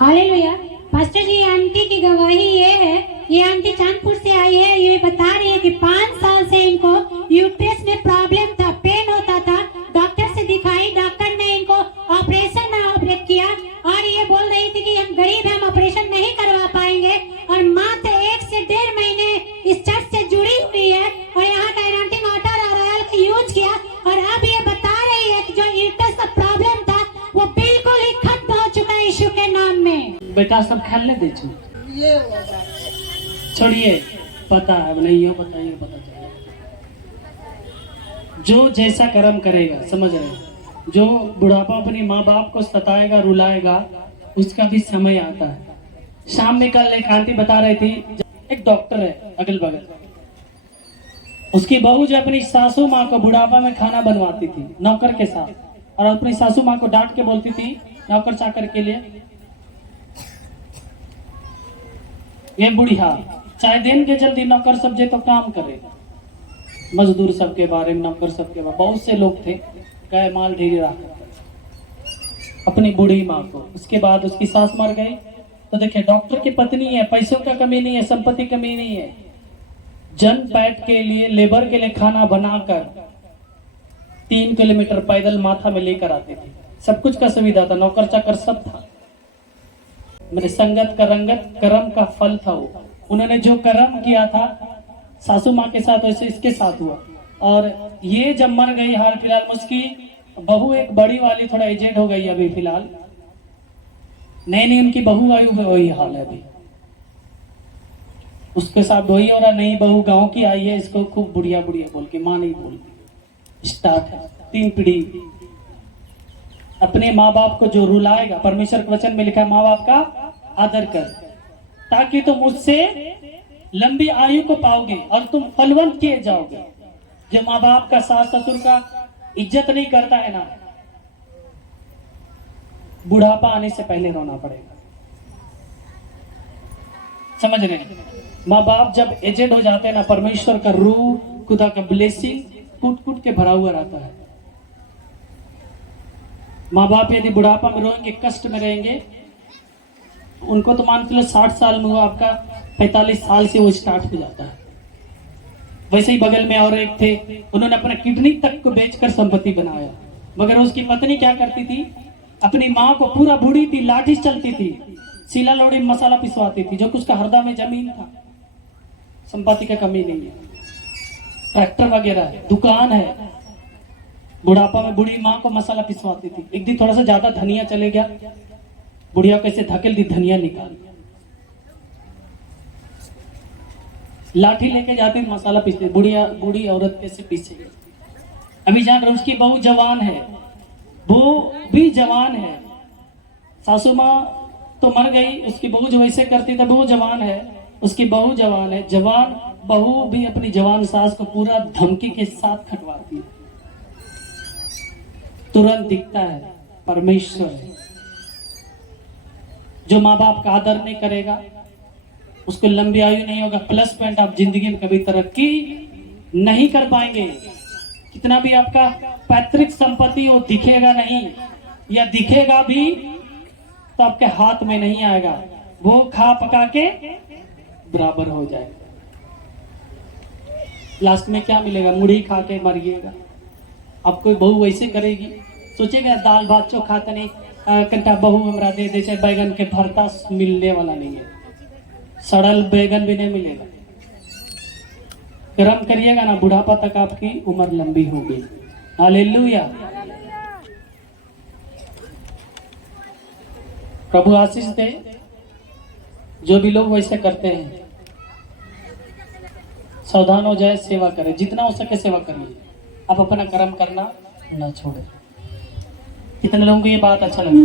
Hallelujah. Pastor जी, aunty की गवाही ये है, ये आंटी चांदपुर से आई है। ये बता रही है कि 5 साल से इनको यूट्रस में प्रॉब्लम था, पेन होता था। डॉक्टर से दिखाई, डॉक्टर ने इनको ऑपरेट किया और ये बोल रही थी कि हम गरीब हैं, हम ऑपरेशन नहीं करवा पाएंगे। और मात्र 1 से 1.5 महीने इस चर्च से जुड़ी हुई है और यहाँ का एनाउंटिंग वाटर और ऑयल का यूज किया। और अब ये बता रही है कि जो यूट्रस का प्रॉब्लम था वो बिल्कुल ही खत्म हो चुका है यीशु के नाम में। बेटा सब खेलने दे छोड़िए, पता है नहीं हो, बताइए, पता चलेगा। जो जैसा कर्म करेगा, समझ रहे हैं, जो बुढ़ापा अपनी माँ बाप को सताएगा, रुलाएगा, उसका भी समय आता है। शाम में कल एक आंटी बता रही थी, एक डॉक्टर है अगल बगल, उसकी बहू जो अपनी सासू माँ को बुढ़ापा में खाना बनवाती थी नौकर के साथ, और अपनी सासू माँ को डांट के बोलती थी नौकर चाकर के लिए, ये बुढ़िया चाहे दिन के जल्दी नौकर सब जे तो काम करे, मजदूर सबके बारे में, नौकर सबके बारे में बहुत से लोग थे, कहे माल ढेरी रखा अपनी बूढ़ी माँ को। उसके बाद उसकी सास मर गई, तो देखिए डॉक्टर की पत्नी है, पैसों का कमी नहीं है, संपत्ति कमी नहीं है, जन पैट के लिए, लेबर के लिए खाना बनाकर 3 किलोमीटर पैदल माथा में लेकर आते थे। सब कुछ का सुविधा था, नौकर चाकर सब था। मेरे संगत का रंगत कर्म का फल था वो। उन्होंने जो कर्म किया था सासू माँ के साथ, वैसे इसके साथ हुआ। और ये जब मर गई, हाल फिलहाल उसकी बहू एक बड़ी वाली थोड़ा एजेड हो गई अभी फिलहाल, नहीं उनकी बहू आई, वही हाल है अभी, उसके साथ वही हो रहा। नई बहू गांव की आई है, इसको खूब बुढ़िया बुढ़िया बोल के, माँ नहीं बोलती, स्टार्ट है 3 पीढ़ी। अपने माँ बाप को जो रुलाएगा, परमेश्वर के वचन में लिखा है माँ बाप का आदर कर, ताकि तुम उससे लंबी आयु को पाओगे और तुम फलवंत किए जाओगे। जो माँ बाप का, सास ससुर का इज्जत नहीं करता है ना, बुढ़ापा आने से पहले रोना पड़ेगा। समझ रहे हैं? माँ बाप जब एजेड हो जाते हैं ना, परमेश्वर का रूह, खुदा का ब्लेसिंग कूट कूट के भरा हुआ रहता है। माँ बाप यदि बुढ़ापा में रोएंगे, कष्ट में रहेंगे, उनको तो मान के लो 60 साल में हुआ, आपका 45 साल से वो स्टार्ट हो जाता है। वैसे ही बगल में और एक थे, उन्होंने अपना किडनी तक को बेचकर संपत्ति बनाया, मगर उसकी पत्नी क्या करती थी, अपनी माँ को, पूरा बूढ़ी थी, लाठी चलती थी, सीला लोड़ी में मसाला पिसवाती थी, जो कुछ का हरदा में जमीन था, संपत्ति का कमी नहीं है, ट्रैक्टर वगैरह है, दुकान है। बुढ़ापा में बूढ़ी माँ को मसाला पिसवाती थी। एक दिन थोड़ा सा ज्यादा धनिया चले गया, बुढ़िया कैसे धकेल दी, धनिया निकाल, लाठी लेके जाती, मसाला पीसते, बुढ़िया बूढ़ी औरत कैसे पीसे। अभी जान रहे, उसकी बहू जवान है, वो भी जवान है, सासू माँ तो मर गई, उसकी बहू जो वैसे करती थी, वो जवान है, उसकी बहू जवान है, जवान बहू भी अपनी जवान सास को पूरा धमकी के साथ खटवाती है। तुरंत दिखता है परमेश्वर है। जो माँ बाप का आदर नहीं करेगा, उसको लंबी आयु नहीं होगा, प्लस पॉइंट, आप जिंदगी में कभी तरक्की नहीं कर पाएंगे। कितना भी आपका पैतृक संपत्ति हो, दिखेगा नहीं, या दिखेगा भी तो आपके हाथ में नहीं आएगा, वो खा पका के बराबर हो जाएगा। लास्ट में क्या मिलेगा, मुड़ी खा के मरिएगा। अब कोई बहू वैसे करेगी, सोचेगा दाल भात चोखा नहीं, कंटा बहू हमरा दे दे, बैगन के भरता मिलने वाला नहीं है, सड़ल बैगन भी नहीं मिलेगा। कर्म करिएगा ना, बुढ़ापा तक आपकी उम्र लंबी होगी। हालेलुया। प्रभु आशीष दे। जो भी लोग वैसे करते हैं, सावधान हो जाए, सेवा करें, जितना हो सके सेवा करिए, आप अपना कर्म करना ना छोड़े। कितने लोगों को ये बात अच्छा लगा?